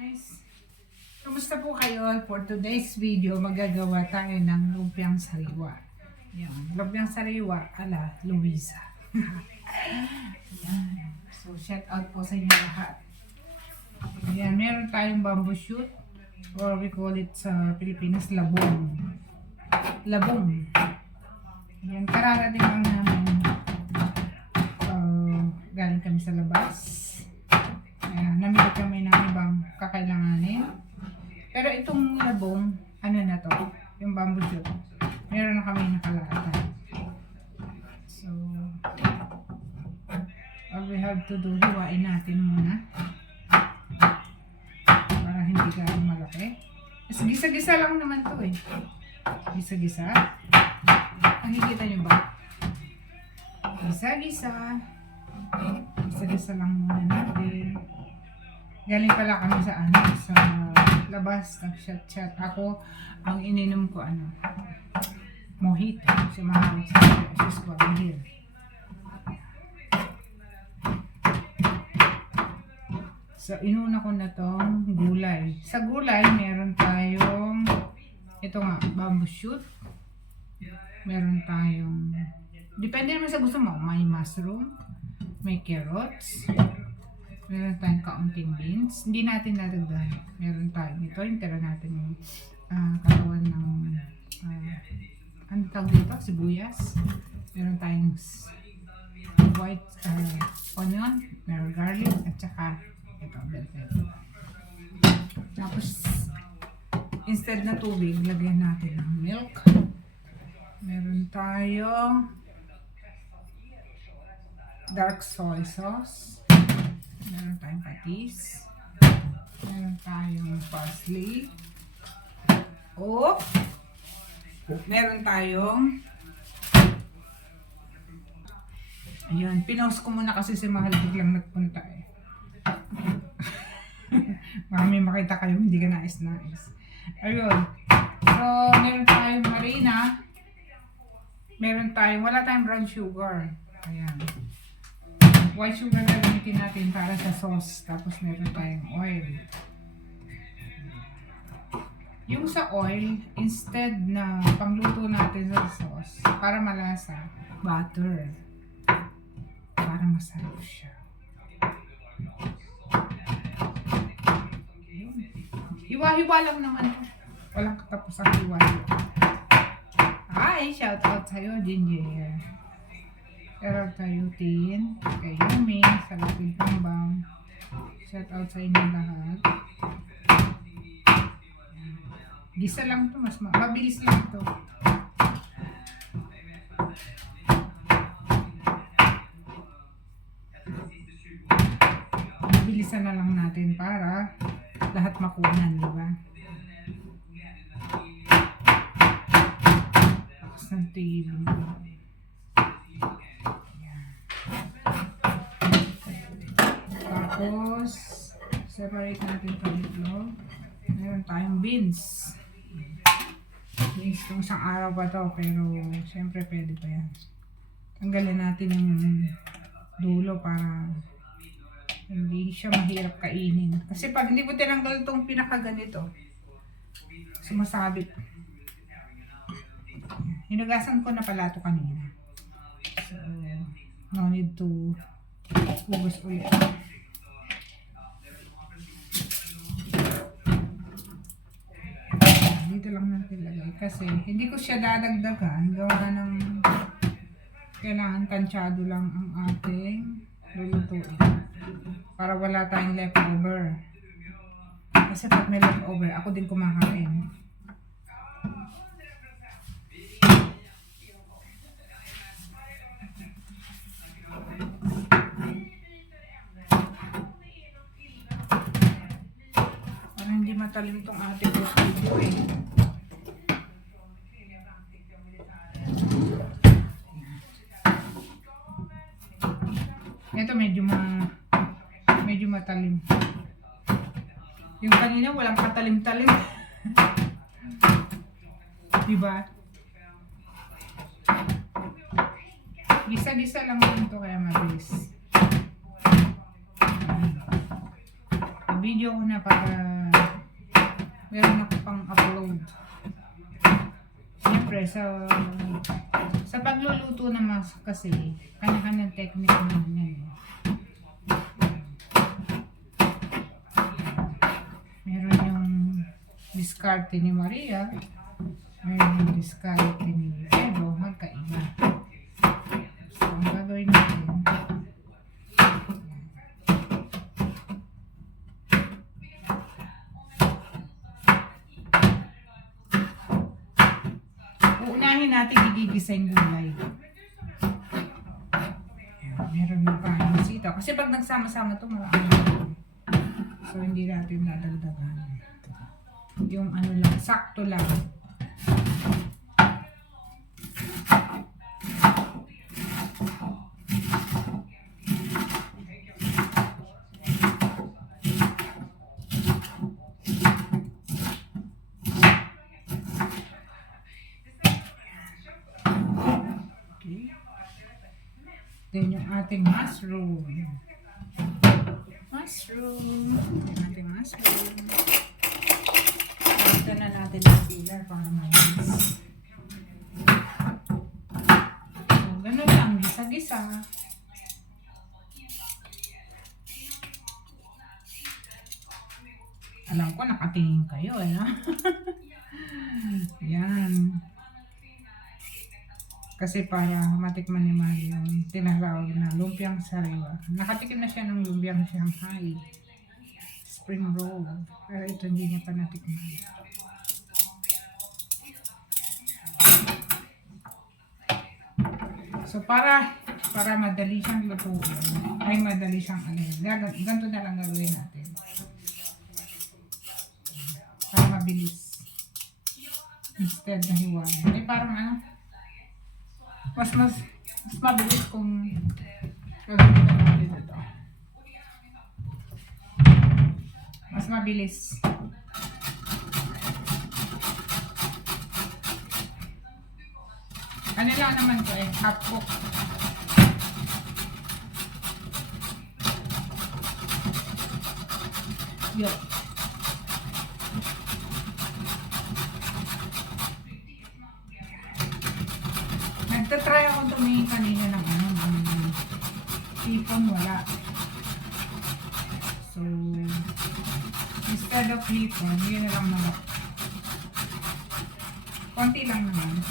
Guys, kumusta po kayo? For today's video, magagawa tayo ng lumpiang sariwa. Yan, lumpiang sariwa ala Luisa. Yan. So, shout out po sa inyo lahat. Yan, meron tayong bamboo shoot or we call it sa Pilipinas labong. Labong. Yan, kararating lang namin. Galing kami sa labas. Ayan, namili kami ng ibang kakailanganin. Pero itong labong, ano na to, yung bamboo shoot, meron na kami nakalatan. So, all we have to do, hiwain natin muna. Para hindi gano'ng malaki. Kasi gisa-gisa lang naman to eh. Gisa-gisa. Nakikita nyo ba? Gisa-gisa. Gisa-gisa lang muna natin. Galing pala kami sa sa labas, nag-chat-chat. Ako, ang ininom ko mojito. Si Mahal, sis ko, here. So, inuna ko na tong gulay. Sa gulay, meron tayong, ito nga, bamboo shoot. Meron tayong, depende naman sa gusto mo, may mushroom, may carrots, meron tayong kaunting beans. Hindi natin nadagdagan. Meron tayong ito. Yung tira natin yung katawan ng ano tawag dito? Sibuyas. Meron tayong white onion. Meron garlic. At saka ito, bell pepper. Tapos instead na tubig, lagyan natin ng milk. Meron tayong dark soy sauce. Meron tayong patis. Meron tayong parsley. Meron tayong ayun, pinost ko muna kasi si Mahal biglang nagpunta eh. Marami makita kayo, hindi ka nais-nais. Ayun. So, meron tayong marina. Meron tayong, wala tayong brown sugar. Ayan. White sugar na gamitin natin para sa sauce. Tapos meron tayong oil. Yung sa oil, instead na pangluto natin sa sauce, para malasa, butter. Para masarap siya. Hiwa-hiwa lang naman. Walang katapusang hiwa-hiwa. Hi! Shout out sa'yo, Ginger. Shout out tayo, Tin, kay Yumi, sa Lapid Pambam. Shout out sa inyo lahat. Gisa lang to, mas mabilis lang to. Mabilisan na lang natin para lahat makunan, di ba? Tapos ng TV. Tapos, separate natin ito dito. Meron tayong beans. Beans itong isang araw pa to, pero syempre pwede pa yan. Tanggalin natin yung dulo para hindi siya mahirap kainin. Kasi pag hindi mo tinanggal itong pinakaganito, sumasabit. Hinugasan ko na pala ito kanina. So, no need to hugas ulit. Dito lang natin lagay kasi hindi ko siya dadagdagan. Gawa ng kailangan tansyado lang ang ating lulutuin para wala tayong leftover. Kasi pag may leftover, ako din kumakain. Parang hindi matalim itong ating video eh. Ito medyo matalim. Yung kanina walang katalim-talim. Diba? Gisa-gisa lang ito kaya mabilis. video ko na para meron ako pang upload. Siyempre, sa pagluluto naman kasi, kanya-kanyang technique naman yan. Meron yung diskarte ni Maria, meron yung diskarte ni Pedro, magkaiba. So, ang gagawin natin, uunahin natin igigisa yung gulay. Meron yung parang sitaw. Kasi pag nagsama-sama ito, marami. So, hindi natin dadagdagan. Yung ano lang, sakto lang. Then yung ating mushroom. Yung ating mushroom. Dito na natin ang peeler para malinis. So, ganun lang. Gisa-gisa. Alam ko, nakatingin kayo, ano? Yan. Kasi para matikman ni Mario yung tinatawag na lumpiang sariwa. Nakatikim na siya ng lumpiang Shanghai. Spring roll. Pero ito hindi niya pa natikman. So para madali siyang lutuin, ay madali siyang ganito na lang gagawin natin. Para mabilis. Instead na hiwain. Ay parang ano, mas mabilis kung gagamitan natin ito. Mas mabilis. Ano lang naman ko half cook. Yun. Nagtatry ako tumingin kanina ng hipon, wala. So, instead of hipon, yun na lang naman. Konti lang naman.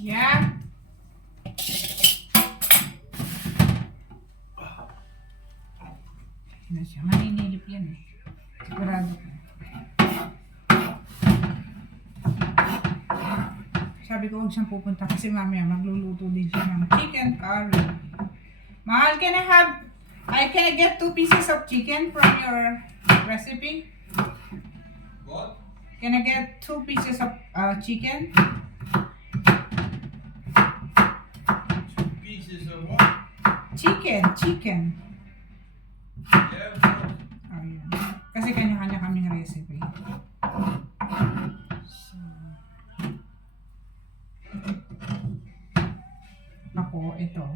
Yeah. Yan siya. Maninilip yan eh. Sigurado ko. Sabi ko huwag siyang pupunta kasi mamaya magluluto din siya ng chicken curry. Mahal, can I get 2 pieces of chicken from your recipe? What? Can I get 2 pieces of chicken? Pieces of what? Chicken. Yeah, what? Oh, yan. Kasi kanya-kanya kaming recipe. So, ako, ito.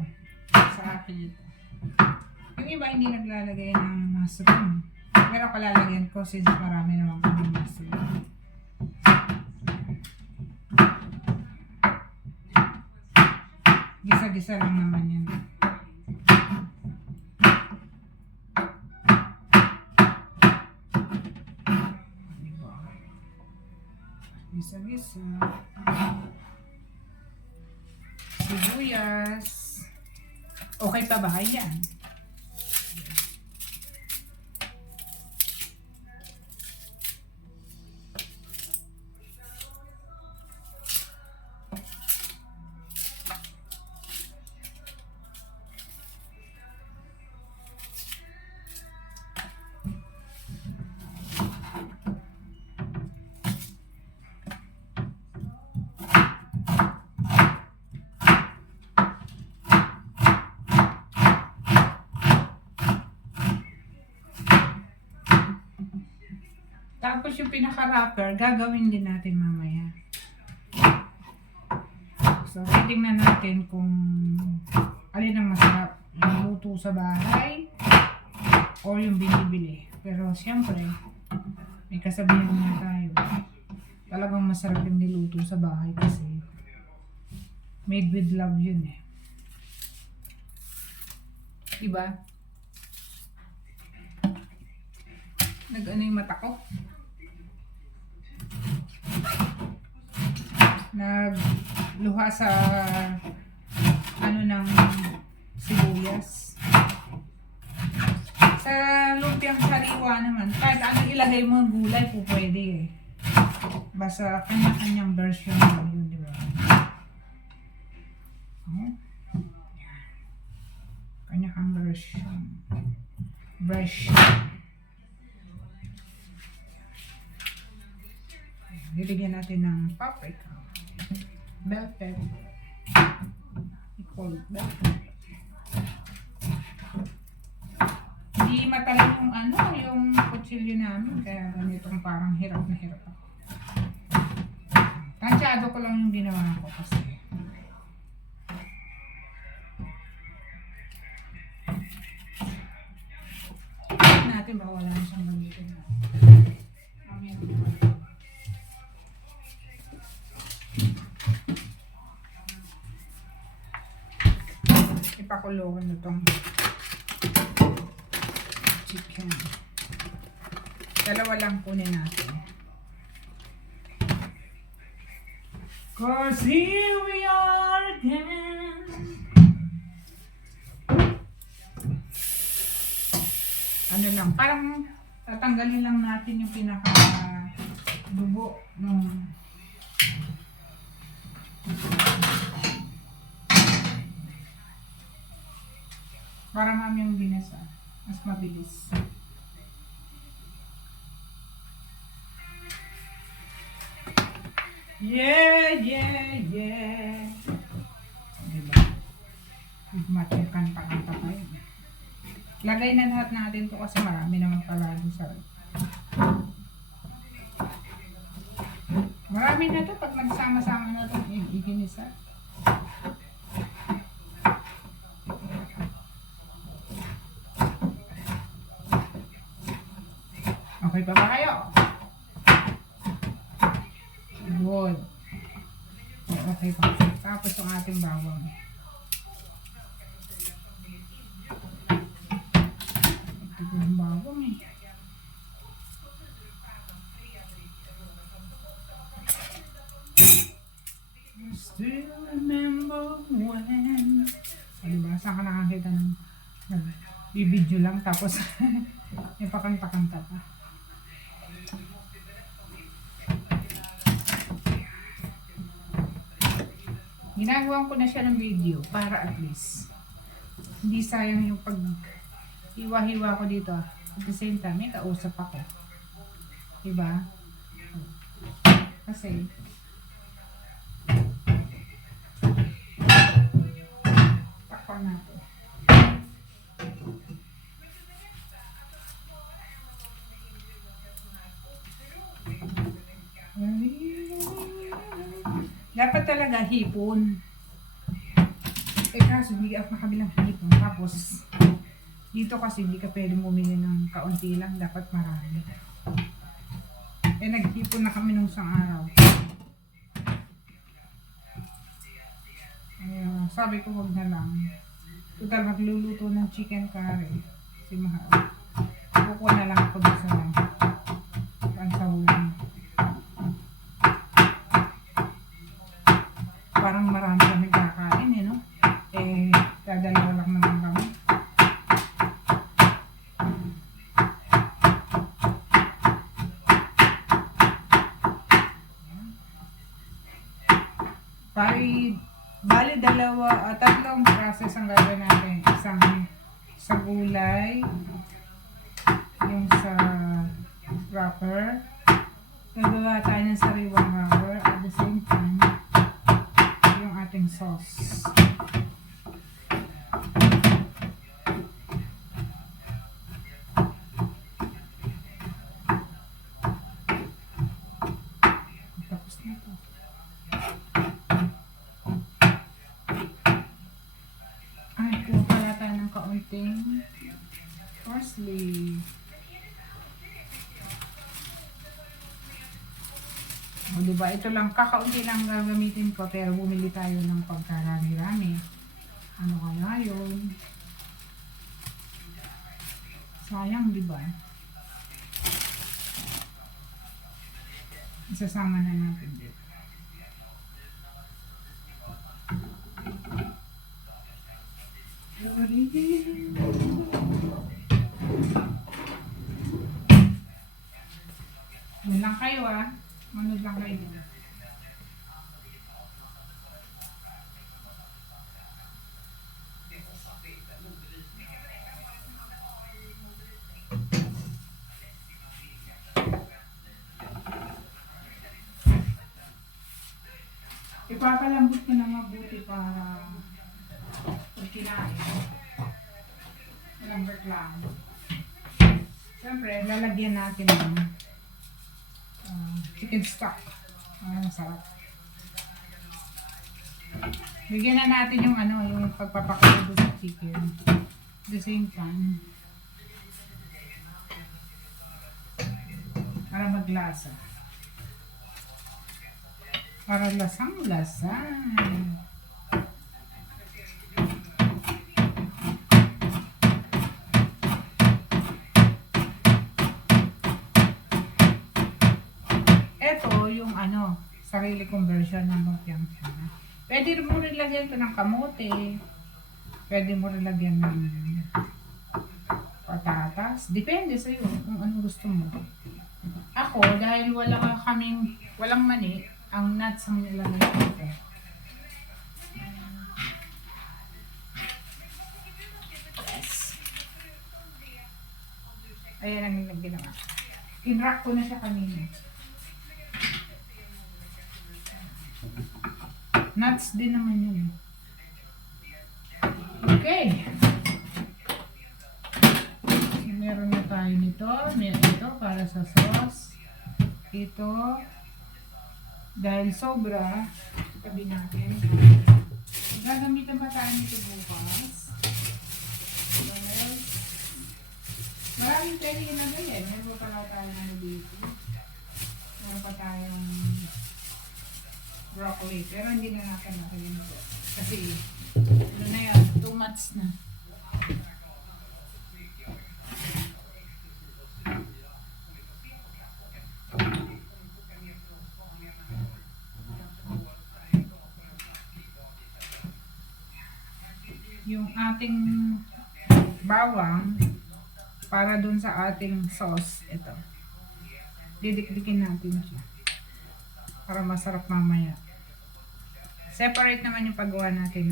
Sa akin ito. Yung iba hindi naglalagay ng mushroom. Pero kalalagyan ko since marami naman kami mushroom. Gisa-gisa lang naman yan. Gisa-gisa. Sibuyas. Okay pa ba yan? Tapos yung pinaka-wrapper, gagawin din natin mamaya. So, titingnan natin kung alin ang masarap. Yung luto sa bahay o yung binibili. Pero siyempre, may kasabihan na tayo. Talagang masarap yung niluto sa bahay kasi made with love yun eh. Diba? Nag-ano yung mata ko? Nagluha sa ano ng sibuyas. Sa lumpiang sariwa naman, kahit ano ilagay mo ang gulay po pwede eh. Basta kanya-kanyang version lang yun, di ba? Kanya-kanyang version. Bibigyan natin ng paprika, bell pepper, bell pepper. Hindi matalim yung yung kutsilyo namin, kaya ganitong parang hirap na hirap ako. Tansyado ko lang yung ginawa ko kasi. Natin ba wala na siyang gamitin na. Ipakuloan na itong chicken. Dalawa lang kunin natin. Cause here we are again. Ano lang, parang tatanggalin lang natin yung pinaka dugo nung para maming binasa. Mas mabilis. Yeah. Diba? Matikan pa yun. Lagay na lahat natin to kasi marami naman pala sa marami na to pag nagsama-sama na to iginisa. Okay pa ba kayo? Good. Okay pa. Tapos yung ating bawang. Ito yung bawang eh. Still remember when. Diba? Saan ka nakakita ng i-video lang tapos may pakanta-kanta pa. Ginagawa ko na siya ng video para at least hindi sayang yung pag hiwa-hiwa ko dito. At the same time, may kausap ako. Diba? Kasi takpan natin. Dapat talaga hipon. Kaso hindi ako nakabilang hipon. Tapos, dito kasi hindi ka pwede bumili ng kaunti lang. Dapat marami. Naghipon na kami nung isang araw. Sabi ko wag na lang. Total magluluto ng chicken curry. Si Mahal. Kukuha na lang ako sa pansahulan. Parang marami kami kakain eh, no? Dadalawa lang naman kami. Bali tatlong process ang gagawin natin. Isang sa gulay, yung sa wrapper. Gagawa tayo ng sariwang wrapper at the same time yung ating sauce. Ito. Ay, kuha pala tayo ng kaunting parsley. O, diba? Ito lang, kakaunti lang gagamitin ko, pero bumili tayo ng pagkarami-rami. Ano kaya yun? Sayang, diba? Isasama na natin dito. Yun lang kayo ah. Manood lang kayo dito. Ipapalambot ko na mabuti para pag kinain. Walang lang. Siyempre, lalagyan natin ng chicken stock. Masarap. Bigyan na natin yung yung pagpapakulo sa chicken. At the same time, para maglasa. Para lasang-lasa. Ito yung sarili kong version ng lumpiang China. Pwede mo rin lagyan ito ng kamote. Pwede mo rin lagyan ng patatas. Depende sa'yo kung anong gusto mo. Ako, dahil walang mani, ang nuts ang nilagay ko. Yes. Ayan ang ginawa. In-wrap ko na siya kanina. Nuts din naman yun. Okay. So, meron na tayo nito. Meron ito para sa sauce. Ito. Dahil sobra, tabi natin. Gagamitan pa tayo nito bukas. Dahil maraming pwede ilagay eh. Meron pa pala tayo dito. Meron pa tayong broccoli. Pero hindi na natin ito. Kasi, na yan, too much na. Yung ating bawang para dun sa ating sauce, ito. Didikdikin natin siya para masarap mamaya. Separate naman yung paggawa natin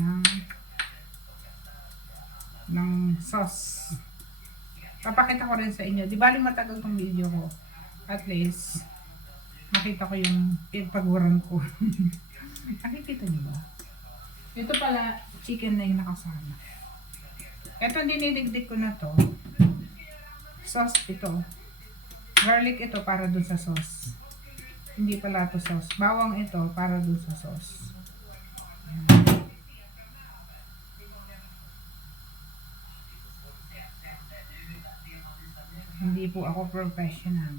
ng sauce. Papakita ko rin sa inyo. Di bali matagal tong video ko. At least makita ko yung pagwaran ko. Nakikita niyo ba? Ito pala chicken na yung nakasama. Ito dinidigdig ko na to. Sauce ito. Garlic ito para dun sa sauce. Hindi pala to sauce. Bawang ito para dun sa sauce. Ayan. Hindi po ako professional.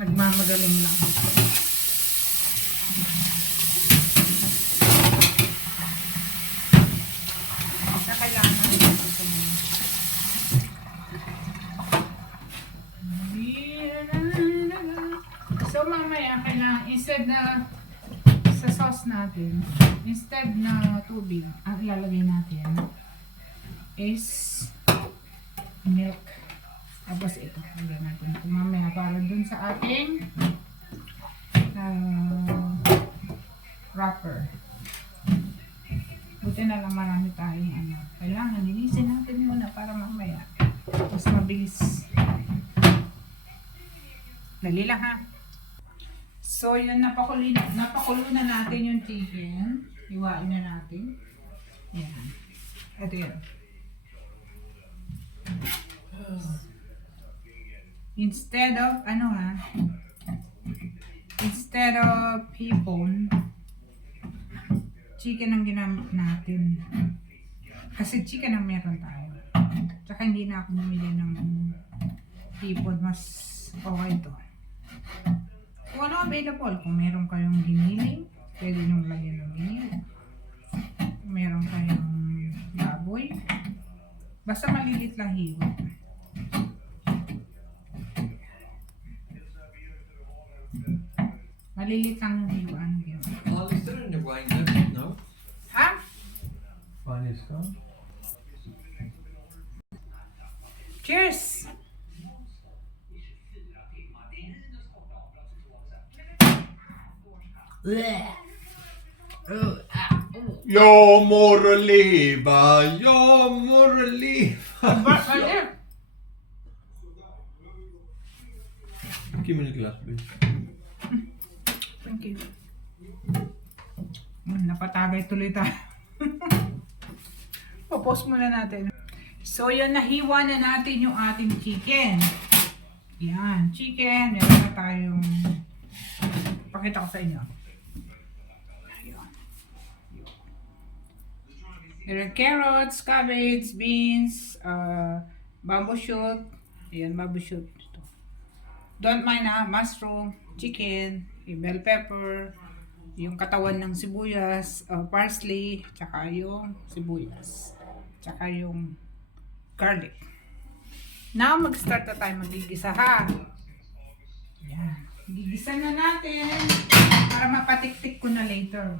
Nagmamagaling lang. Kailangan natin ito. So mamaya kailangan instead na sa sauce natin, instead na tubig, ang ilalagay natin is milk. Tapos ito, lagyan natin ito mamaya para dun sa ating wrapper. Buti na lang marami tayong kailangan linisin natin muna para mamaya mas mabilis. Dali lang ha. So yun, napakulo na natin yung chicken. Iwain na natin. Ayan. Ito yun. Instead of Instead of hipon, chicken ang ginamit natin. Kasi chicken ang meron tayo. Tsaka hindi na ako bumili ng hipon. Mas okay to. Kung ano available. Kung meron kayong giniling, pwede nyo lagyan ng giniling. Kung meron kayong baboy, basta malilit lang hiwa. Malilit lang yung hiwa. Ano yun? Oh, is there any wine left? No? Ha? Wine is gone. Cheers! Bleh. Jag mår leva, jag mår leva. Give me the glass, please. Thank you. Napatagay tuloy tayo. Popost muna natin. So, yun, nahiwa na natin yung ating chicken. Yan, chicken. Meron na tayong... Pakita ko sa inyo. Ayan. There are carrots, cabbage, beans, bamboo shoot. Ayan, bamboo shoot. Ito. Don't mind mushroom, chicken, yung bell pepper, yung katawan ng sibuyas, parsley, tsaka yung sibuyas, tsaka yung garlic. Now, mag-start na tayo magigisa ha. Yan. Gigisa na natin para mapatiktik ko na later.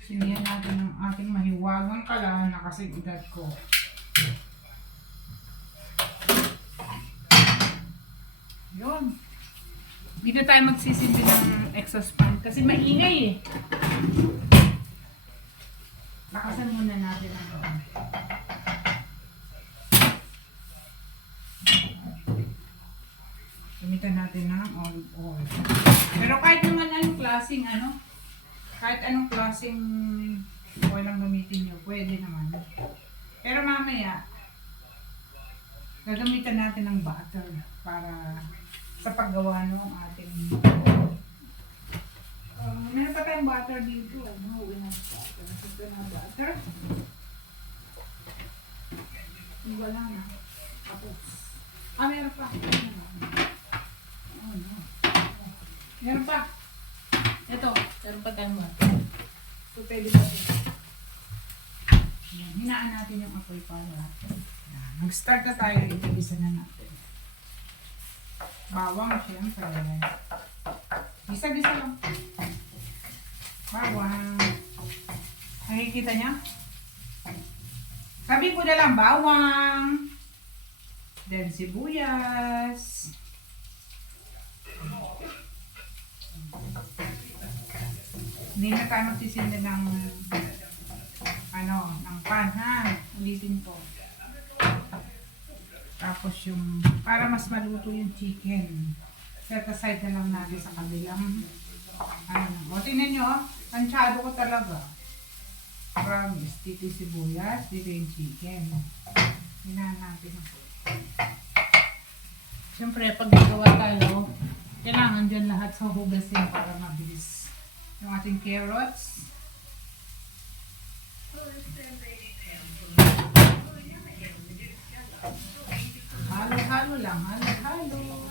Sinihan natin ng ating mahiwagang kala na kasing edad ko. Yun. Hindi na tayo magsisindi ng exhaust fan kasi maingay eh. Lakasan muna natin ang to. Gamitan natin ng olive oil. Pero kahit naman anong klaseng kahit anong klaseng oil ang gamitin nyo, pwede naman. Pero mamaya, gagamitan natin ng butter para sa paggawa ng ating meron pa tayong butter dito. Uwi na butter. Ito na butter. Wala na. Tapos. Meron pa. Oh, no. Meron pa. Ito. Meron pa tayong butter. So, pwede pa ito. Hinaan natin yung apoy para. Mag-start na tayo. Ito-isa na natin. Bawang siyempre. Gisa-gisa lang. Bawang. Nakikita niya? Sabi ko na lang bawang. Then sibuyas. Hindi na tayo magsisinda ng ng pan ha. Ulitin ko. Tapos yung, para mas maluto yung chicken, set aside na lang natin sa kabilang, o tingnan nyo, pansyado ko talaga. Promise, dito yung sibuyas, dito yung chicken. Hinahan natin ako. Siyempre, pag nagawa tayo, kailangan dyan lahat sa hugasin para mabilis. Yung ating carrots. Halo-halo lang, halo-halo.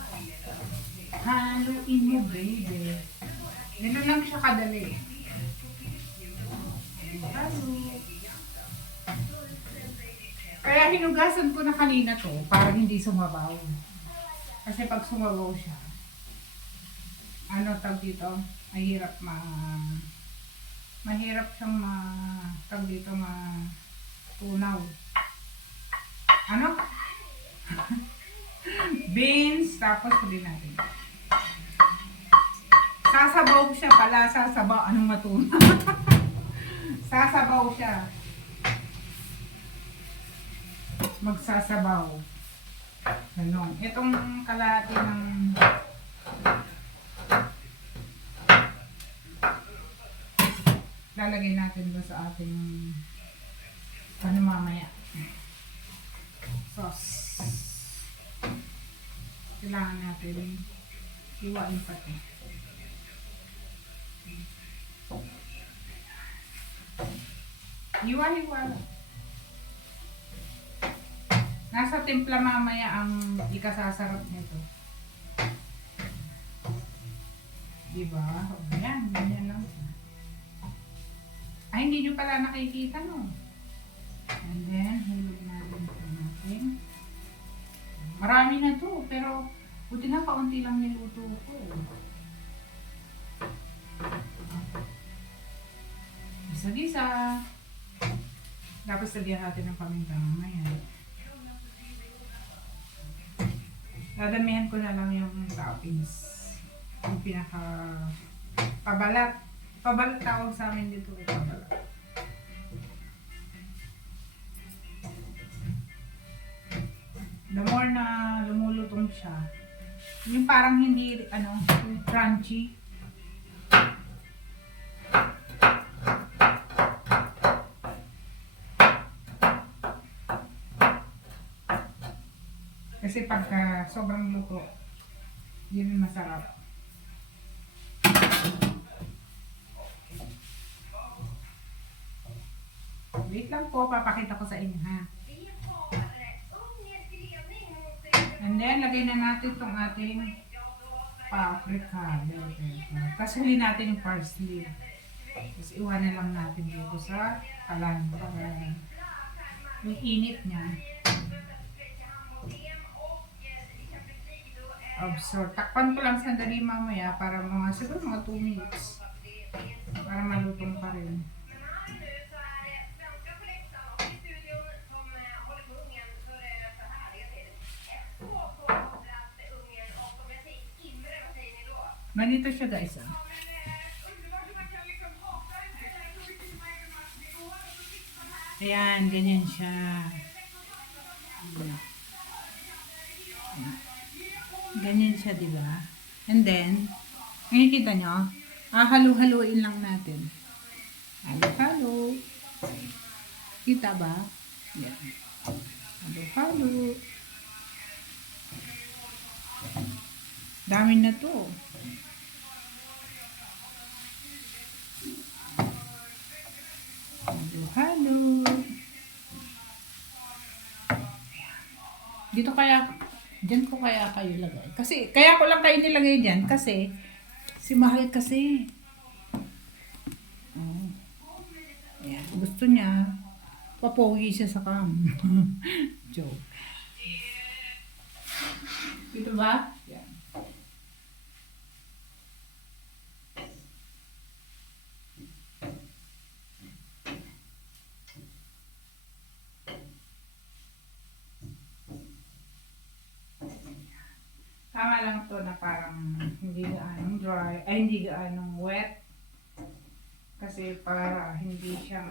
Haluin mo, baby. Ganun lang siya kadali. Halo. Kaya hinugasan ko na kanina to para hindi sumabaw. Kasi pag sumabaw siya, tawag dito, mahirap siyang tawag dito, tunaw. Beans, tapos huli natin. Sasabaw siya pala, sasabaw. Anong matunaw? Sasabaw siya. Magsasabaw. Ganon. Itong kalahati ng lalagay natin doon sa ating mamaya. Sauce. Kailangan natin Iwain pati. Iwa-iwa. Nasa timpla mamaya ang ikasasarap nito. Diba? Yan, ganyan lang. Ay, hindi nyo pala nakikita, no? And then, hulog natin ito natin. Marami na to, pero buti na kaunti lang niluto ko. Gisa-gisa. Tapos lagyan natin ng paminta mamaya. Dadamihan ko na lang yung toppings. Yung pinaka pabalat. Pabalat tawag sa amin dito. Pabalat. The more na lumulutong siya, yung parang hindi, crunchy. Kasi pagka sobrang luto, yun yung masarap. Wait lang po, papakita ko sa inyo ha. And then, lagay na natin itong ating paprika. Tapos huli natin yung parsley. Tapos iwanan lang natin dito sa kalan para yung init niya absorb. Takpan ko lang sandali mamaya para siguro mga 2 minutes para malutong pa rin. Ganito siya guys. Ayan, ganyan siya. Ganyan siya, di ba? And then, nakikita nyo, halu-haluin lang natin. Halo-halo. Kita ba? Yan. Halo-halo. Dami na to. Halo-halo. Dito kaya, dyan ko kaya kayo lagay. Kasi, kaya ko lang kayo nilagay dyan kasi, si mahal kasi. Oh. Ayan, gusto niya, papogi siya sa cam. Joke. Dito ba? Yan. Tama lang to na parang hindi gaanong dry, ay hindi gaanong wet. Kasi para hindi siya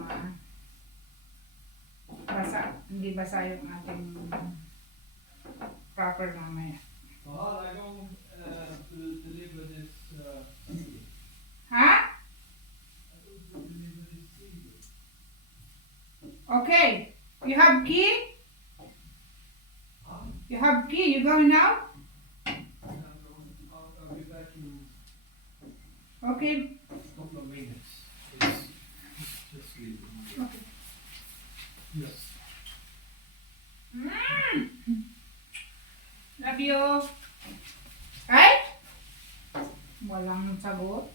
basa, hindi basa yung ating proper mamaya. I don't deliver this. Ha? Okay. You have key? You have key. You going now? I'll be back in Okay. a couple of minutes. Just leave it. Okay. Yes. Love you. Ay? Walang sagot.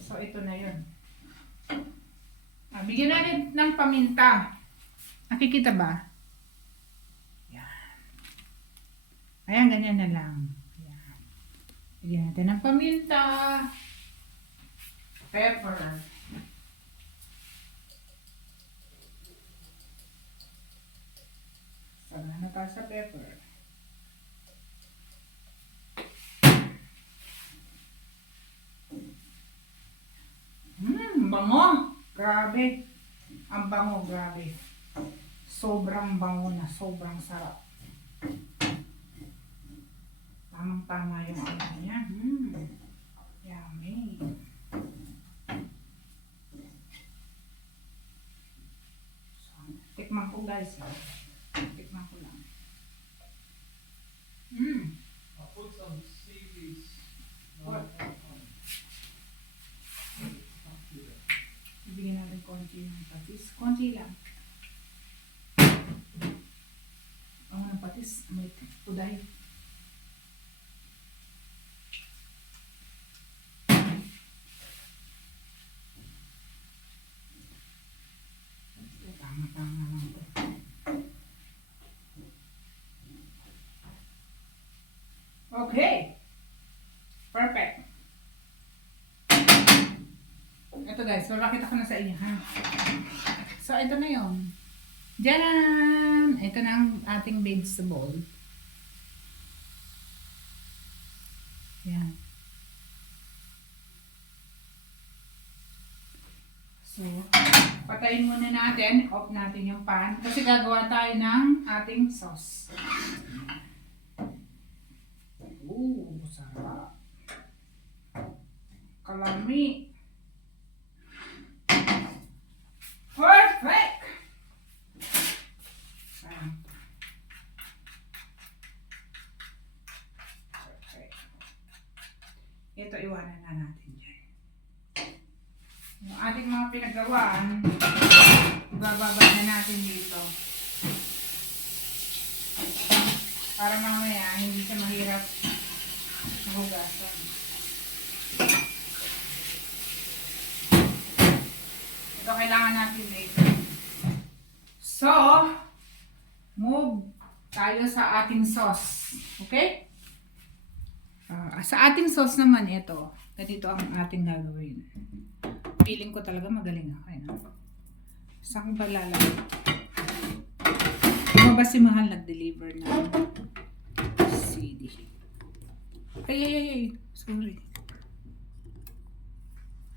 So, ito na yun. Bigyan natin ng paminta. Nakikita ba? Yan. Ayan, ganyan na lang. Yan. Bigyan natin ng paminta. Pepper. Sama na tayo sa pepper. Bango! Grabe. Ang bango, grabe. Sobrang bango na, sobrang sarap. Tamang-tama yung ano niya. Yummy. So, tikman ko guys. Tikman ko lang. I'll put some seaweeds. What? Bibigyan natin konti ng patis. Konti lang. Ang ng patis, may uday. Tama-tama lang ito. Okay. Perfect. Ito guys, papakita ko na sa inyo ha. So ito na yun. Diyan! Ito na ang ating vegetable. Yan. So, patayin muna natin. Off natin yung pan. Kasi gagawa tayo ng ating sauce. Ooh, sarap. Kalami. Perfect! Ayan. Perfect. Ito, iwanan na natin dyan. Yung ating mga pinagawaan, ibababa na natin dito. Para mamaya, hindi siya mahirap mahugasan. Ito kailangan natin later. So, move tayo sa ating sauce. Okay? Sa ating sauce naman ito, ganito ang ating gagawin. Feeling ko talaga magaling ako. Saan ko ba lalagay? Lumabas si Mahal nag-deliver na CD. Ay. Sorry.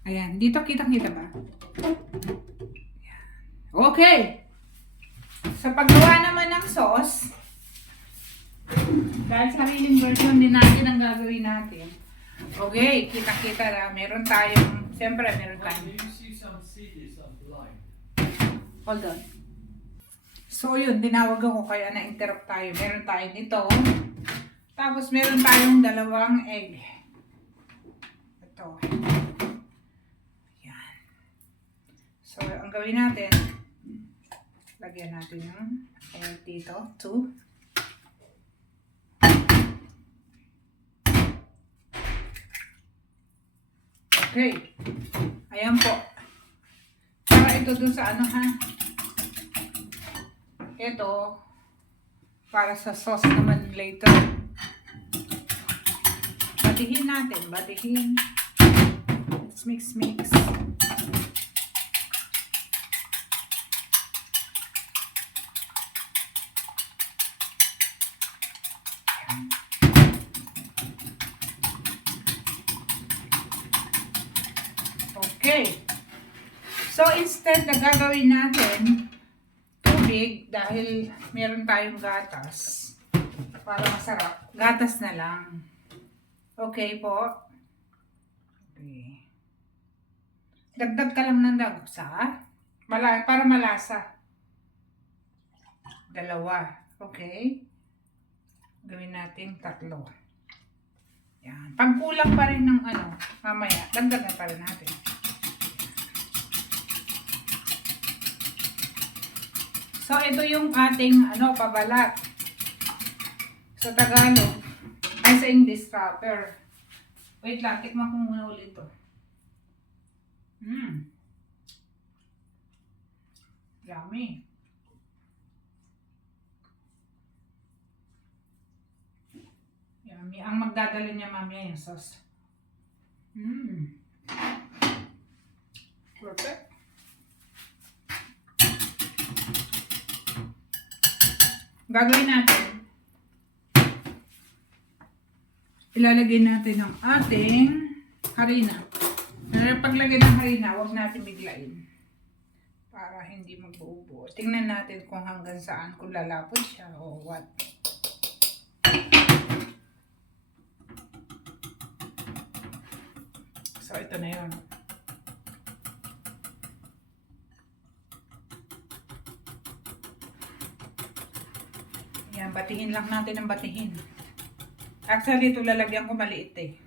Ayan. Dito kita-kita ba? Ayan. Okay. Sa paggawa naman ng sauce, dahil sariling version din natin ang gagawin natin. Okay. Kita-kita na. Meron tayong, siyempre meron But tayong. do you see some seeds of lime? Hold on. So yun, tinawag ako kaya na-interrupt tayo. Meron tayo nito. Tapos meron tayong dalawang egg. Ito. Yan. So ang gawin natin, lagyan natin yung egg dito. 2. Okay. Ayan po. Para ito dun sa ano ha. Ito, para sa sauce naman later. Batihin natin, batihin. Let's mix. Okay. So instead na gagawin natin tubig dahil meron tayong gatas para masarap. Gatas na lang. Okay po. Okay. Dagdag ka lang ng dagusa. Para malasa. 2. Okay. Gawin natin 3. Yan. Pag kulang pa rin ng ano, mamaya, dagdagan pa rin natin. So, ito yung ating pabalat. Sa Tagalog. Ay, sa English, wrapper. Wait lang, tikman ko muna ulit ito. Yummy. Yummy. Ang magdadala niya mamaya yung sauce. Perfect. Gagawin natin, ilalagay natin ang ating harina. Paglagay ng harina, huwag natin biglain. Para hindi magbuo-buo. Tingnan natin kung hanggang saan, kung lalapot siya o what. So, ito na yun. Yan, batihin lang natin ang batihin. Actually, ito lalagyan ko maliit eh.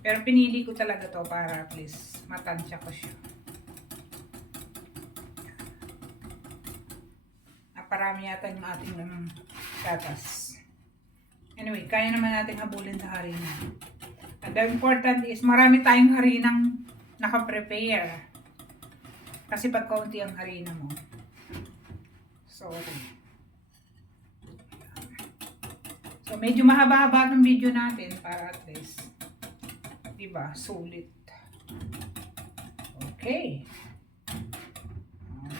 Pero pinili ko talaga to para at least matansya ko siya. Naparami yata yung ating gatas. Anyway, kaya naman natin habulin sa harina. And the important is, marami tayong harinang nakaprepare. Kasi pag kaunti ang harina mo. Sorry. So, medyo mahaba-haba ng video natin para at least, diba, sulit. Okay.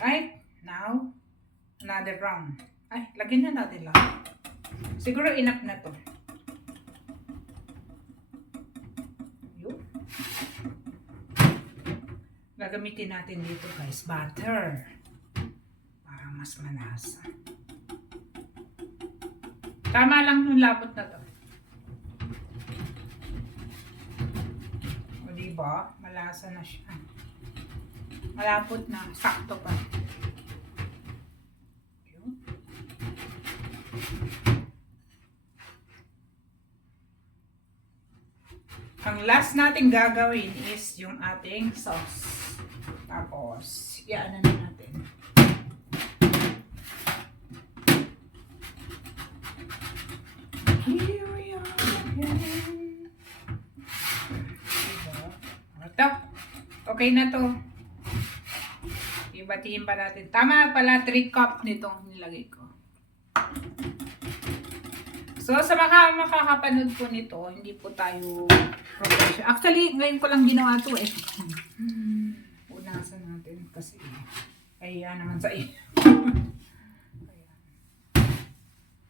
Alright. Now, another round. Ay, lagyan na natin lang. Siguro enough na to. Yun. Gagamitin natin dito guys, butter. Para mas malasa. Tama lang yung labot na to. O diba? Malasa na siya. Malapot na. Sakto pa. Yun. Ang last natin gagawin is yung ating sauce. Tapos, iaan na natin. Here we are again. Ito. Okay na to. Ibatiin pa natin. Tama pala, 3 cup nitong nilagay ko. So, sa makakapanood po nito, hindi po tayo professional. Actually, ngayon ko lang ginawa to eh. Punasan natin kasi kaya naman sa iyo.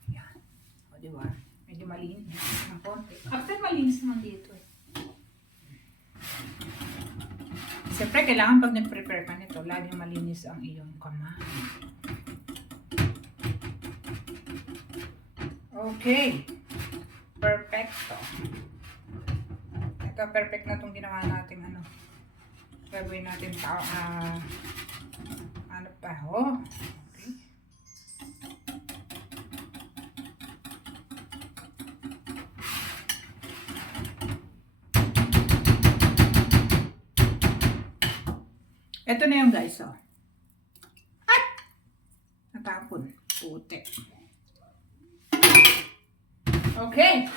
Ayan. O, diba? Medyo malinis ng konti. Actually, malinis naman dito eh. Siyempre, kailangan pag nag-prepare ka nito, laging malinis ang iyong kamay. Okay. Perfecto. Ito, perfect na itong ginawa natin ano. Gagawin natin ano pa, oh. Okay. Ito na yung guys, oh. At! Natapon. Puti. Okay.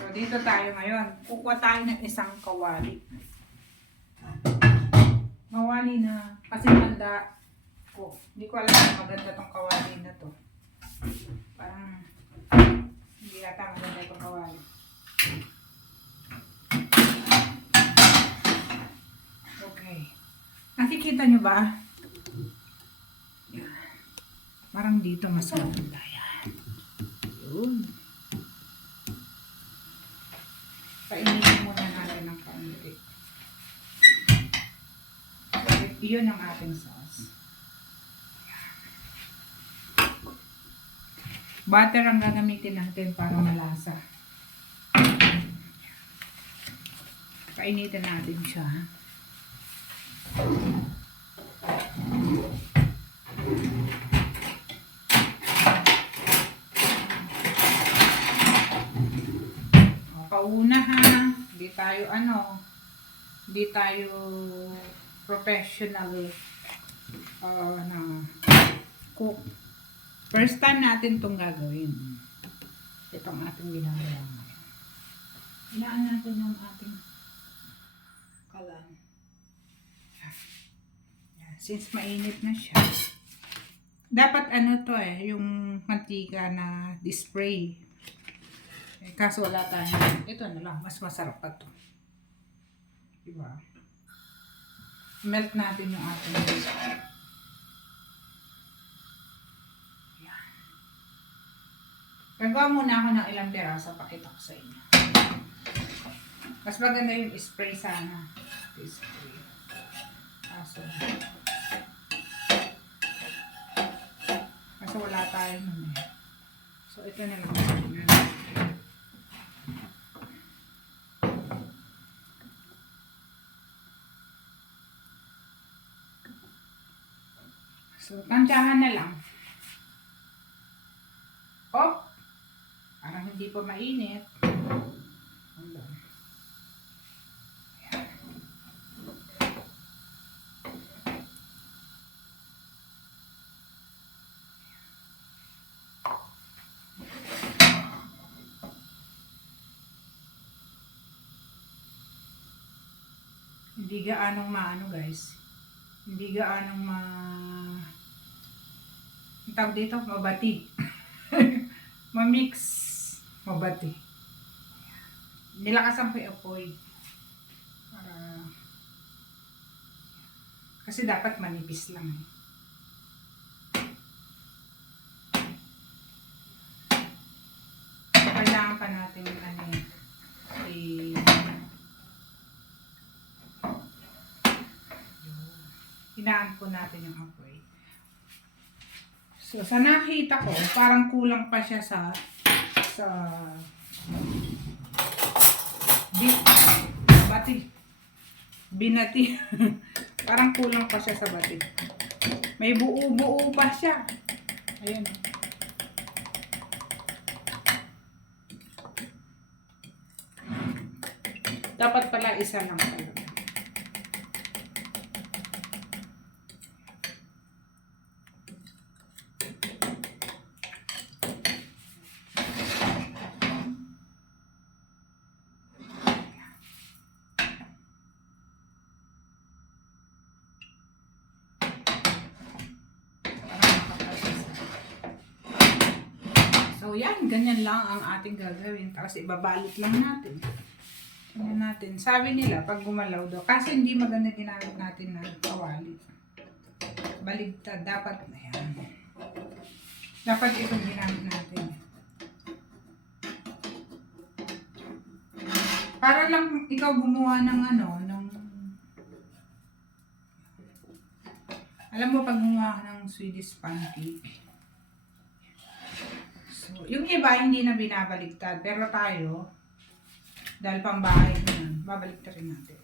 So, dito tayo ngayon. Kukuha tayo ng isang kawali. Kawali na, kasi handa ko. Hindi ko alam kung maganda tong kawali na to. Parang, hindi yata maganda itong kawali. Okay. Nakikita nyo ba? Yan. Parang dito mas maganda yan. Yun. Painitin muna natin ng kaunti. Yun ang ating sauce. Butter ang gagamitin natin para malasa. Painitin natin siya. Pauna ha, hindi tayo professional na cook. First time natin itong gagawin. Itong ating ginagawa ngayon. Ilaan natin yung ating kalan. Since mainit na siya, dapat ano to eh, yung mantika na spray. Kaso wala tayo. Ito na lang. Mas masarap pa to. Diba? Melt natin yung ating yan. Gagawa muna ako ng ilang piraso. Pakita ko sa inyo. Mas maganda yung spray sana. Spray. Kaso wala tayo nun eh. So ito na lang. So, tansyahan na lang. Op! hindi pa mainit. Hindi gaanong maano guys. Hindi gaanong ang tawag dito, mabati. Ma-mix. Mabati. Nilakasan ko yung apoy. Para kasi dapat manipis lang. Kailangan pa natin hinaan po natin yung apoy. So, sa nakita ko, parang kulang pa siya sa binati. Parang kulang pa siya sa bati. May buo-buo pa siya. Ayan. Dapat pala isa lang talaga. So, yan. Ganyan lang ang ating gagawin. Tapos, ibabalot lang natin. Tingnan natin. Sabi nila, pag gumalaw daw, kasi hindi maganda ginamit natin na kawali. Baligtad. Dapat na yan. Dapat itong ginamit natin. Para lang ikaw gumawa ng alam mo pag gumawa ka ng Swedish pancake. So, yung iba hindi na binabaligtad. Pero tayo, dahil pambahay na yan, babaligtad rin natin.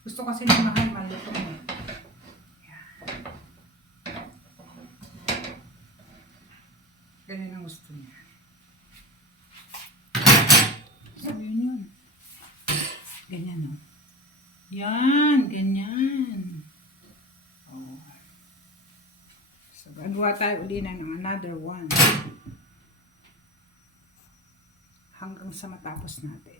Gusto kasi ng mahal malutong eh. Ganyan ang gusto niya. So, yun yun. Ganyan o. Yan, ganyan. Oh. So, gagawa tayo uli na ng another one. Hanggang sa matapos natin.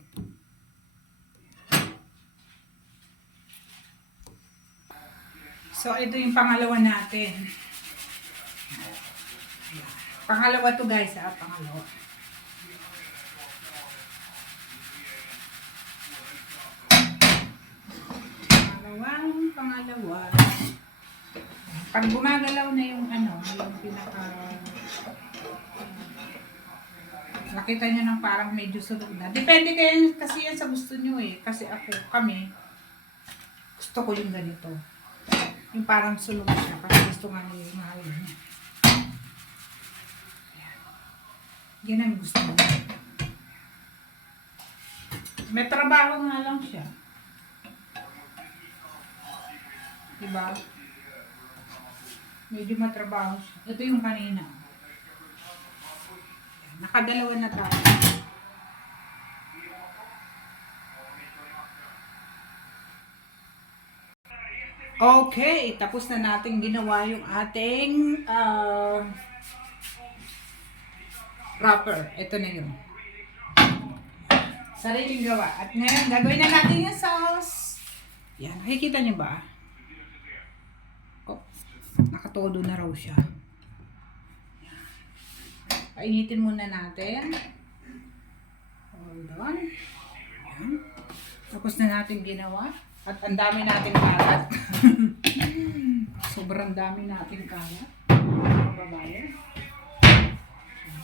So, ito yung pangalawa natin. Pangalawa to guys, pangalawa. Pangalawa. Pag gumagalaw na yung yung pinaka nakita nyo ng parang medyo sulog na. Depende kayo kasi yan sa gusto nyo eh. Kasi kami, gusto ko yung ganito. Yung parang sulog siya. Kasi gusto nga nyo yung mahal niya. Yan ang gusto mo. May trabaho nga lang siya. Diba? Medyo matrabaho siya. Ito yung kanina. Nakadalawa na tayo. Okay, tapos na natin ginawa yung ating wrapper. Ito na yun. Sariling gawa. At ngayon, gagawin na natin yung sauce. Yan, nakikita nyo ba? Oh, nakatodo na raw siya. Painitin muna natin. Hold on. Yan. Tapos na natin ginawa. At ang dami natin kalat. Sobrang dami natin kalat. Babae.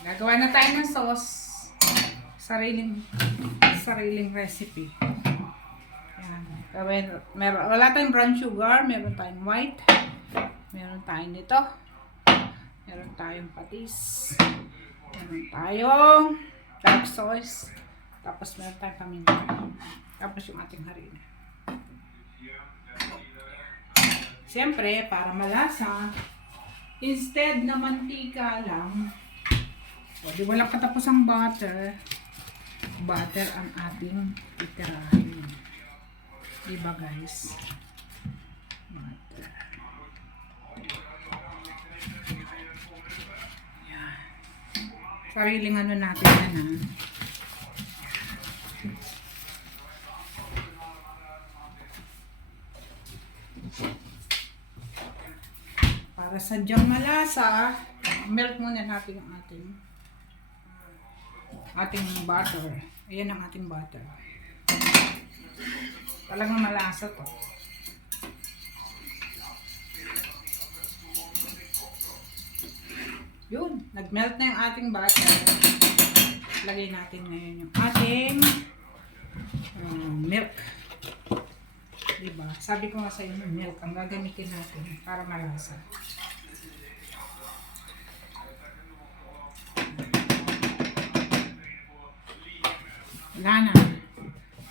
Gagawa na tayo ng sauce. Sariling recipe. Yan. Wala tayong brown sugar. Meron tayong white. Meron tayong nito. Meron tayong patis. Meron tayong dark sauce. Tapos meron tayong paminta. Tapos yung ating harina. Siyempre, para malasa, instead na mantika lang, O, di walang katapusang butter. Butter ang ating titirahin. Diba guys? Butter. Yan. Sariling ano natin yan ha. Para sadyang malasa, melt muna natin ang ating butter. Ayan ang ating butter. Talagang malasa to. Yun, nag-melt na yung ating butter. Lagay natin ngayon yung ating milk. Diba? Sabi ko nga sa inyo, milk ang gagamitin natin para malasa. Wala na.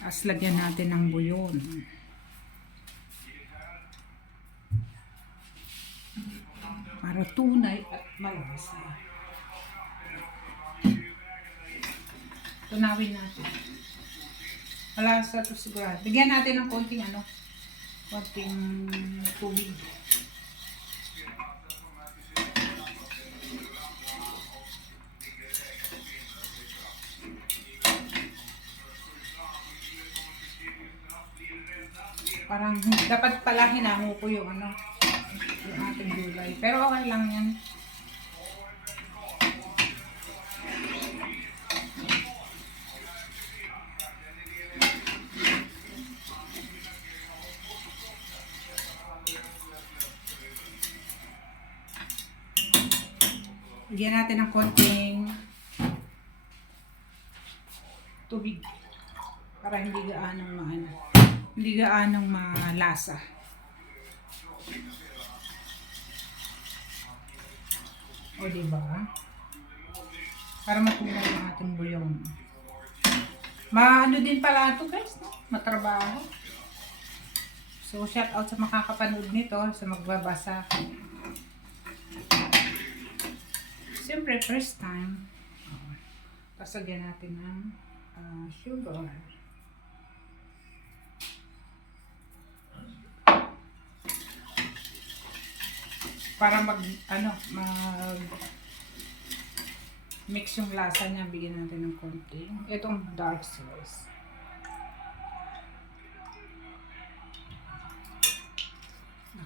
Tapos lagyan natin ng buyon. Para tunay at malasa. Tunawin natin. Malasa to sigurado. Bigyan natin ng konting tubig. Parang dapat pala hinango ko yung ating gulay. Pero okay lang yan. Bigyan natin ng konting tubig para hindi gaanong malasa. O diba? Para matunaw ang ating buyon. Maano din pala ito guys, no? Matrabaho. So shout out sa makakapanood nito, sa magbabasa. Siyempre first time. Tapos lagyan natin ng sugar. Para mix yung lasa niya, bigyan natin ng konti. Itong dark sauce.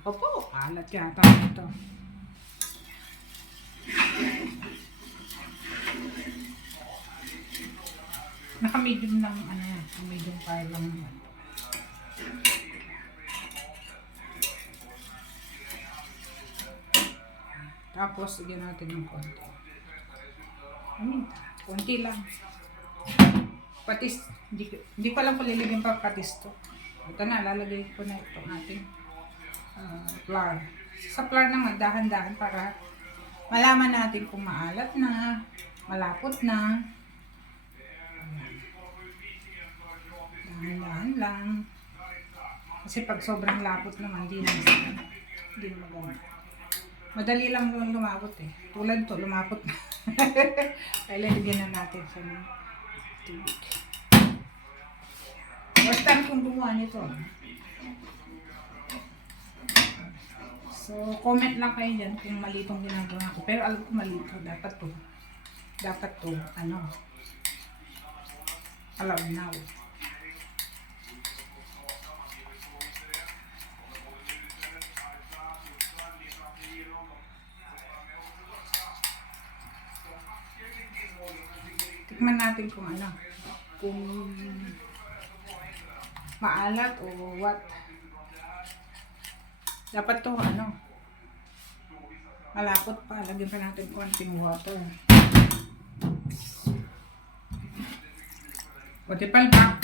Ako po, alat yata ito. Naka-medium lang, medium fire lang naman. Tapos, lagyan natin ng konti. Konti lang. Patis, hindi pa lang palilagyan pa patis to. Ito na, lalagay ko na itong ating flour. Sa flour naman, dahan-dahan para malaman natin kung maalat na, malapot na. Dahan-dahan lang. Kasi pag sobrang lapot naman, hindi na maganda. Madali lang yung lumapot eh. Tulad to, lumapot na. Kaya lalagyan na natin siya ng tubig. First time kong gumawa nito. So, comment lang kayo dyan kung mali itong ginagawa ko. Pero alam ko mali ito. Dapat to, alawnaw. Tikman natin kung kung maalat o what. Dapat to malapot pa. Lagyan pa natin konting water. Konti palpak.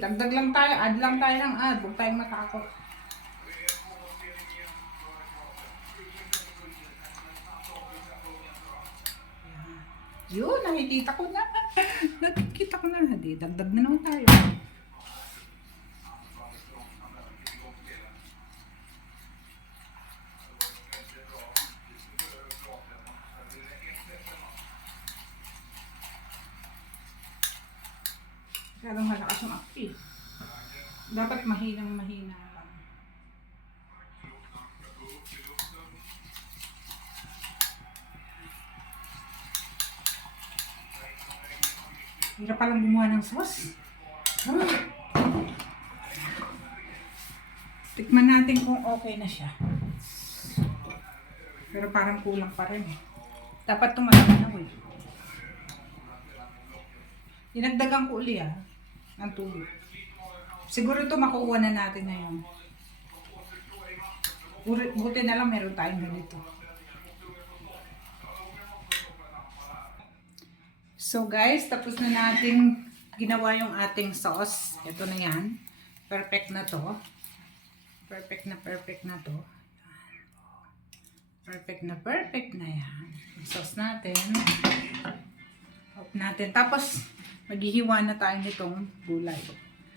Dagdag lang tayo. Add lang tayo ng add. Huwag tayong matakot. Yun, nakikita ko na. Nakikita ko na. Dagdag na naman tayo. Pero malakas yung apoy. Dapat mahinang-mahina lang. Hirap palang gumawa ng sauce. Tikman natin kung okay na siya. Pero parang kulang pa rin. Dapat tumalanaw eh. Dinagdagan ko uli ng tubig. Siguro ito makukuha na natin ngayon. Buti na lang meron tayong ganito. So guys, tapos na natin ginawa yung ating sauce. Ito na yan. Perfect na to. Perfect na to. Perfect na yan. Yung sauce natin. Off natin. Tapos, maghihiwa na tayo nitong gulay.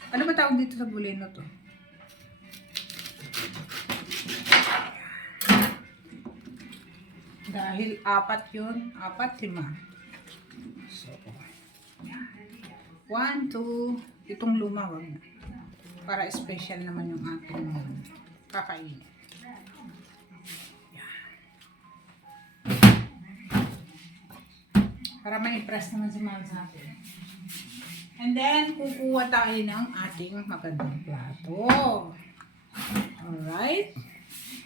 Ano ba tawag dito sa gulay na to? Dahil 4 yun. 4, 5. So, 1, 2. Itong luma, wag na. Para special naman yung ating kakainin. Para ma-impress naman si Mama sa atin. And then, kukuha tayo ng ating magandang plato. Alright?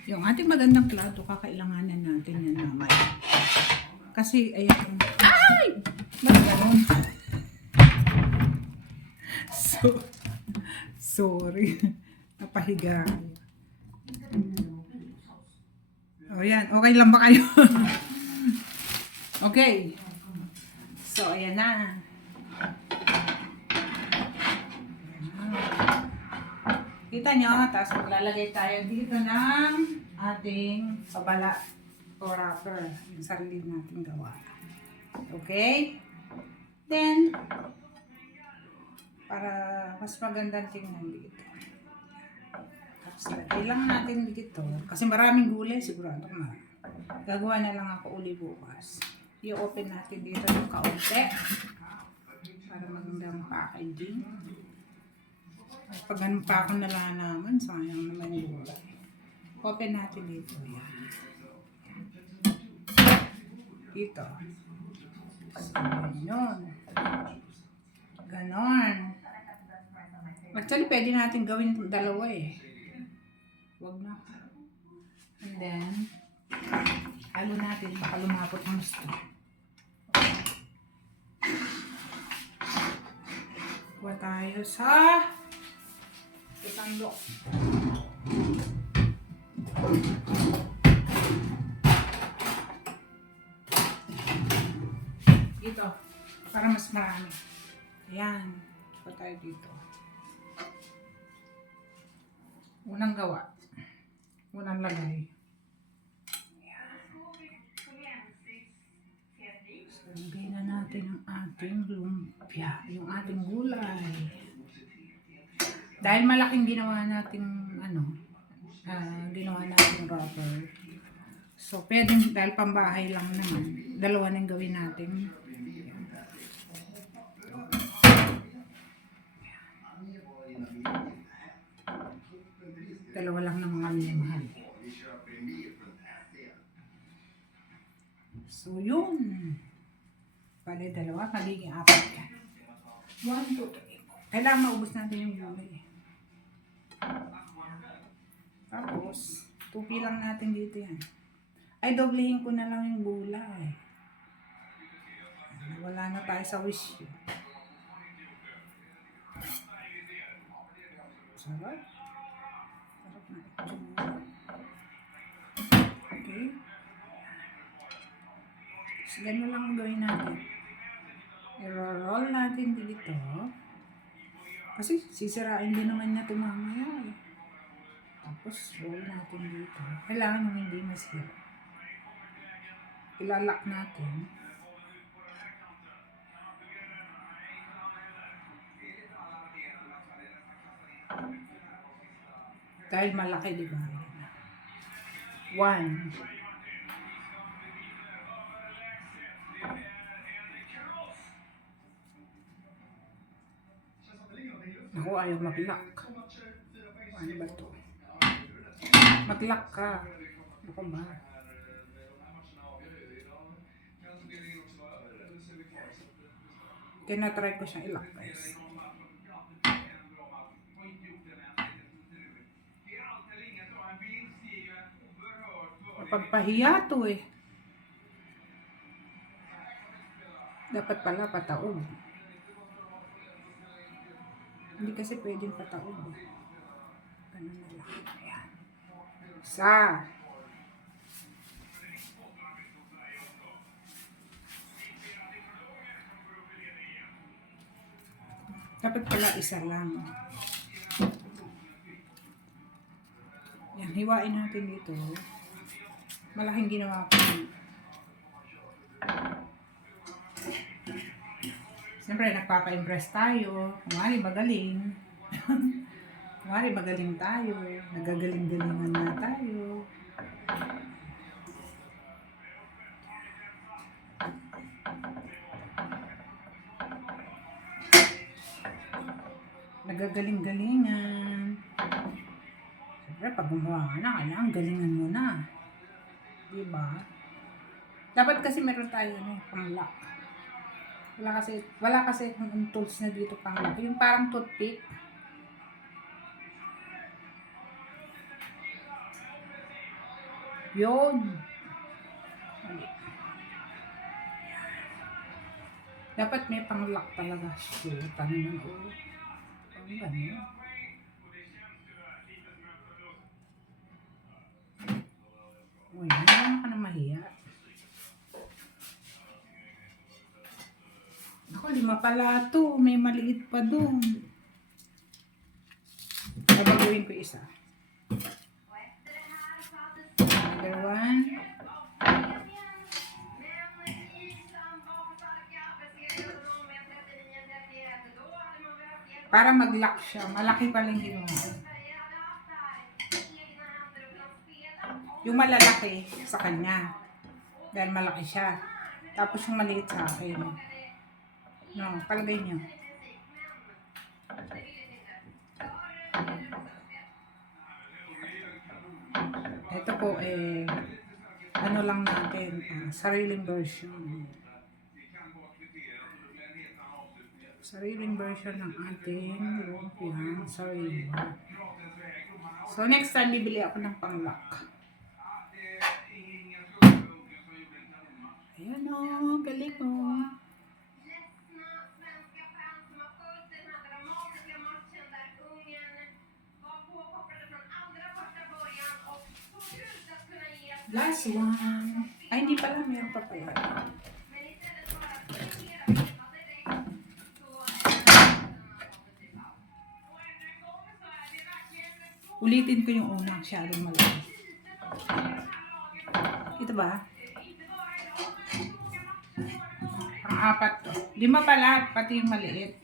Yung ating magandang plato, kakailanganan natin yan mamaya. Kasi, ayan. Ay! Nagkaroon. Sorry. Napahiga. O yan. Okay lang ba kayo? Okay. So, ayan na. Kita nyo, tapos maglalagay tayo dito ng ating sabala o wrapper. Yung sarili natin gawa. Okay? Then, para mas magandang tingnan dito. Tapos, lagay lang natin dito. Kasi maraming gulay, sigurado nga. Gagawa na lang ako uli bukas. I-open natin dito ng kaunti para magandang packaging. At pag ganun pa ako nalalaman, sayang naman yung gulay. Open natin dito. Yan. Dito. So, yun. Ganon. Actually, pwede natin gawin dalawa eh. Wag na. And then, halo natin, baka lumapot ang gusto. Kuha tayo sa isang block. Dito, para mas marami. Ayan, kuha tayo dito. Unang gawa. Unang lagay. Lagay na natin ang ating lumpia, yung ating gulay. Dahil malaking ginawa natin ginawa natin wrapper. So, pwedeng, dahil pambahay lang naman, dalawa nang gawin natin. Dalawa lang ng mga mahal. So, yun. Bale, dalawa, magiging 4 yan. 1, 2, 3. Kailangan maubos natin yung gulay. Tapos, tupi lang natin dito yan. Ay, doblehin ko na lang yung gulay. Wala na tayo sa wish. Sarap. Sarap na ito. Okay. So, ganyan lang ang gawin natin. I-roll natin dito. Kasi sisirain din naman na ito mamaya eh. Tapos roll natin dito. Kailangan nung hindi masira. Ilalak natin. Dahil malaki, di ba? 1. Ako ayaw mag-lock. Ano ba to? Mag-lock ka. Ako ba? Kaya na-try ko siyang i-lock, guys. Pagpahiya to eh. Dapat pala pataog. Hindi kasi pwedeng pataog eh. Ganun na lang. Ayan. Isa. Dapat pala isa lang. Yan, hiwain natin dito. Malaking ginawa ko. Siyempre, nagpapa-impress tayo. Kumari magaling. Kumari magaling tayo. Nagagaling-galingan na tayo. Nagagaling-galingan. Siyempre, pag gumawa ka na, kailangan galingan mo na. Diba? Dapat kasi meron tayo pang-lock. Wala kasi yung tools na dito pang-lock. Yung parang toothpick. Yun. Dapat may pang-lock talaga. Shit, ano naman o. Ang gano'n. Uy, ano ka na mahiya? Ako, 5 pala to. May maliit pa dun. Babaguhin ko isa. Another one. Para mag-lock siya. Malaki pa lang ginawa. Yung malalaki sa kanya. Dahil malaki siya. Tapos yung maliit sa akin. No, palagay niyo. Ito po ano lang natin, sariling version. Sariling version ng ating lumpia. Sorry. So next time bibili ako ng pang-lock. Ayan o, galing o. Last one. Ay, hindi pala. Meron pa pala. Ulitin ko yung una. Masyadong malaki. Ito ba? Pang-apat to. 5 pala. Pati yung maliit.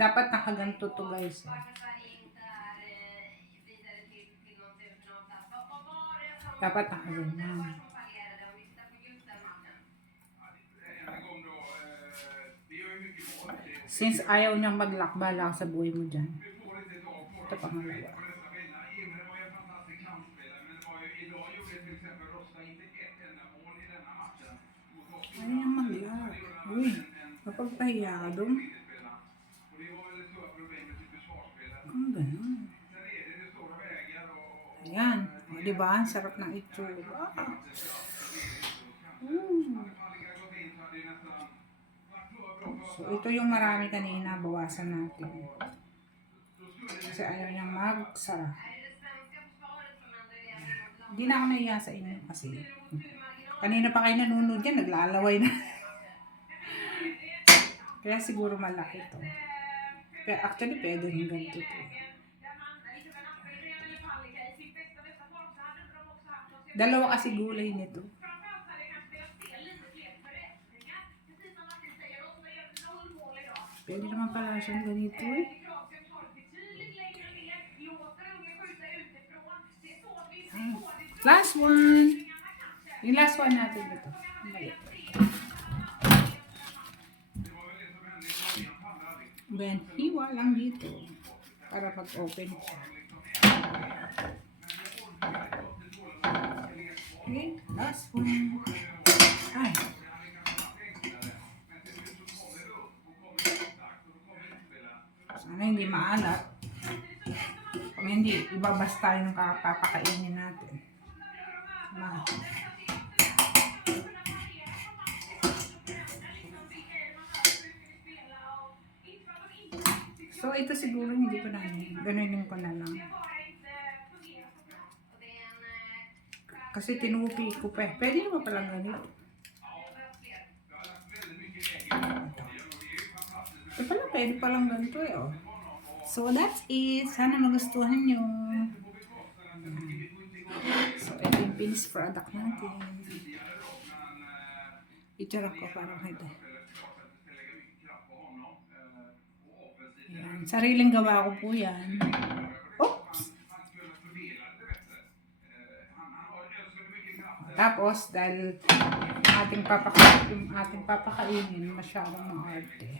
Dapat nakaganto to guys. Dapat nakaganyan. Since ayaw niyang mag-lock, bala sa buhay mo dyan. Ito pangalawa. Ayaw niyang mag-lock. Uy, mapagpahiya ka doon. Ang gano'n. Ayan. O, diba? Ang sarap ng itsura. So, ito yung marami kanina. Bawasan natin. Kasi ayaw niyang magsara. Hindi na ako nahiya sa inyo kasi kanina pa kayo nanonood yan, naglalaway na. Kaya siguro malaki to. Pero actually, pwede rin ganito to. Dalawa kasi gulay nito. Pwede naman pala siyang ganito eh. Last one. Yung last one natin ito. Mali. Ben, hiwa lang dito. Para pag-open siya. Okay, last one. Ay. Sana hindi maalat. Kung hindi, ibabas tayo ng papakainin natin. So, ito siguro hindi ko na ganunin ko na lang. Kasi tinupi ko pa. Pwede naman palang ganito. Ito pala, pwede palang ganito eh. Oh. So, that's it. Sana magustuhan nyo. So, ito yung finished product natin. Itsura ko parang ito. Yan. Sariling gawa ko po yan. Oops! Tapos, dahil yung ating papakainin, masyadong maarte.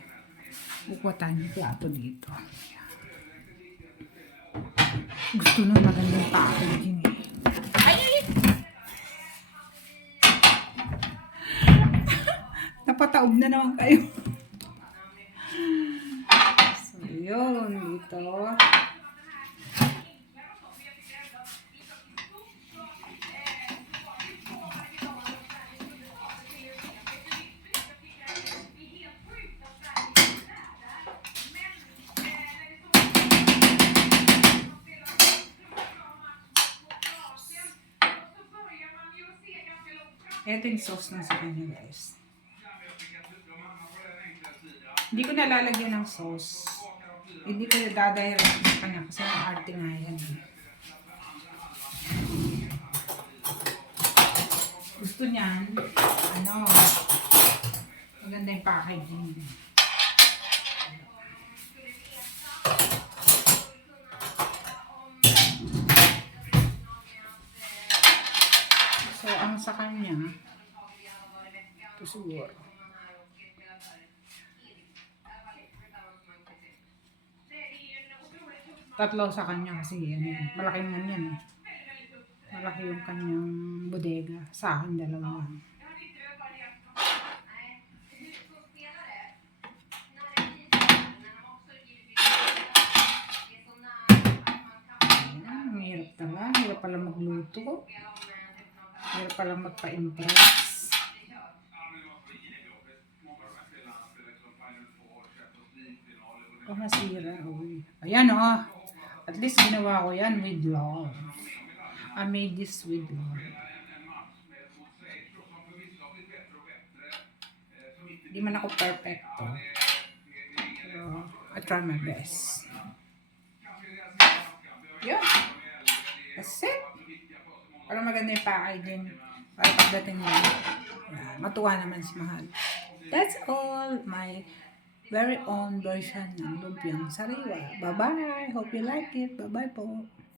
Bukuha tayo ng plato dito. Yan. Gusto nung magandang packaging eh. Napataob na naman kayo. So, yun. Dito. Ito yung sauce ng sa kanya, guys. Hindi ko nalalagyan ng sauce. Hindi ko dadirect sa kanya kasi ang arte nga yan. Gusto niyan, maganda yung packaging. So, ang sa kanya, ito siguro. Tatlo sa kanya kasi malaki nga yan. Malaki yung kanyang bodega. Sa akin, dalawa lang. Ang hirap talaga. Hirap pala magluto. Hirap pala magpa-impress. Masira. Ayan at least ginawa ko yan with love. I made this with love. Hindi man ako perfecto. Pero I try my best. Yun. That's it. Para maganda yung packaging. Para pagdating mo. Matuwa naman si Mahal. That's all. My very own version ng lumpiang sariwa. Bye-bye. Hope you like it. Bye-bye po.